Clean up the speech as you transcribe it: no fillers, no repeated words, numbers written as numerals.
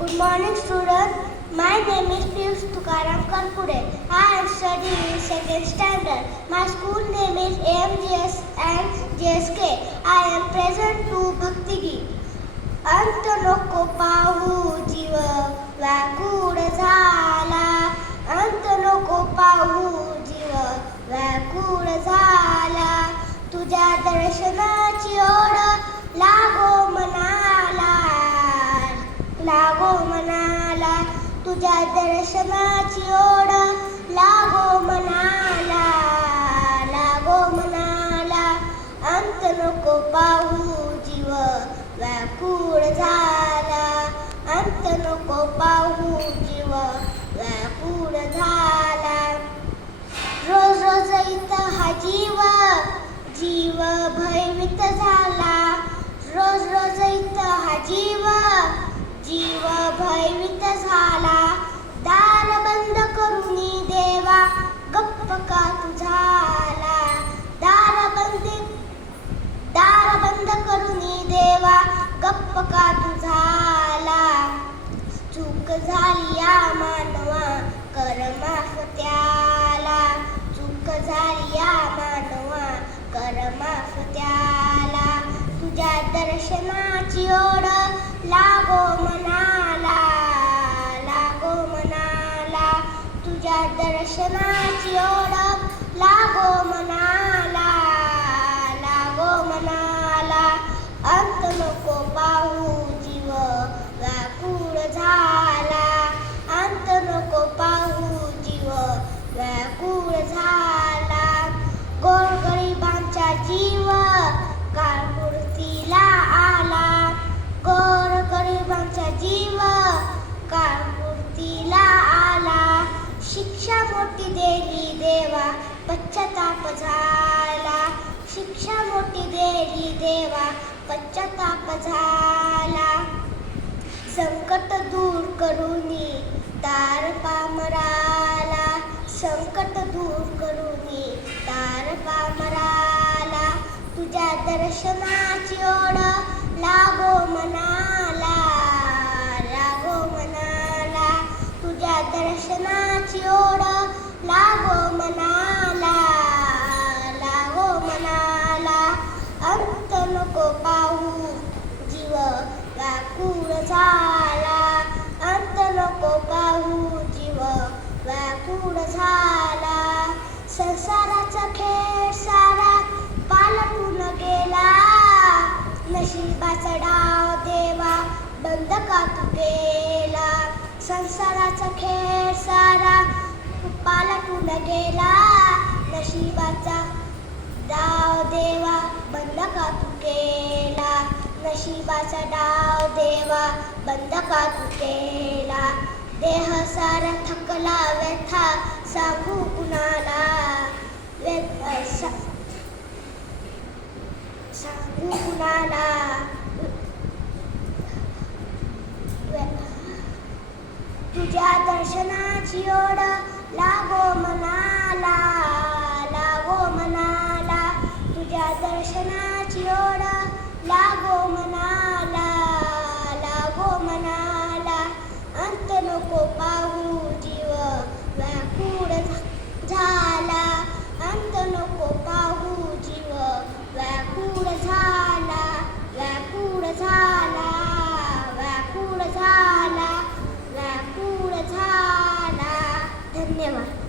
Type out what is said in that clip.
Good morning, students. My name is Piyush Tukaram Karpure. I am studying in second standard. My school name is AMGS and JSK. I am present to Bhakti Geet. अंत नको पाहू जीव व्याकुळ झाला, अंत नको पाहू जीव व्याकुळ झाला. तुझ्या दर्शनाची ओढ लागो मनाला, लागो मनाला. तुझ्या दर्शनाची ओढ लागो मनाला, लागो मनाला. अंत नको पाहू जीव व्याकुळ झाला, अंत नको पाहू जीव व्याकुळ झाला. रोज रोज इथं हा जीव, जीव भयभीत झाला. रोज रोज इथं हा जीव, जीव भयभीत झाला. दार बंद करूनी देवा गप्प का तू झाला. दार बंद करूनी देवा गप्प का तू झाला. चूक झाली या मानवा कर माफ त्याला, चूक झाली या मानवा कर माफ त्याला. तुझ्या दर्शनाची ओढ लागो मनाला, लागो मनाला. तुझ्या दर्शनाची ओढ लागो मनाला, लागो मनाला. अंत नको पाहू जीव व्याकुळ झाला, अंत नको पाहू जीव व्याकुळ झाला. गोरगरिबांचा जीव काळमूर्तीला आला, गोरगरिबांचा जीव काळमूर्तीला आला. शिक्षा मोठी दिली देवा पश्चाताप झाला, शिक्षा मोठी दिली देवा पश्चाताप झाला. संकट दूर करूनी तार पामराला, संकट दूर करूनी तार पामराला. तुझ्या दर्शनाची ओढ लागो मनाला, लागो मनाला. तुझ्या दर्शनाची ओढ लागो मनाला, लागो मनाला. अंत नको पाहू जीव व्याकुळ झाला, अंत नको पाहू जीव व्याकुळ झाला. संसाराचा खेळ सारा पालटून गेला, नशिबाचा डाव देवा बंद का तू केला. संसाराचा खेळ सारा पालटून गेला, नशिबाचा डाव देवा बंद का तू केला. नशिबाचा डाव देवा बंद का तू केला. देह सारा थकला व्यथा सांगू कुणाला, सांगू कुणाला. तुझ्या दर्शनाची ओढ लागो मनाला, लागो मनाला. तुझ्या दर्शनाची ओढ लागो मनाला, लागो मनाला. अंत नको पाहू जीव व्याकुळ झाला, अंत नको पाहू जीव व्याकुळ झाला, व्याकुळ झाला, व्याकुळ झाला, व्याकुळ झाला. धन्यवाद.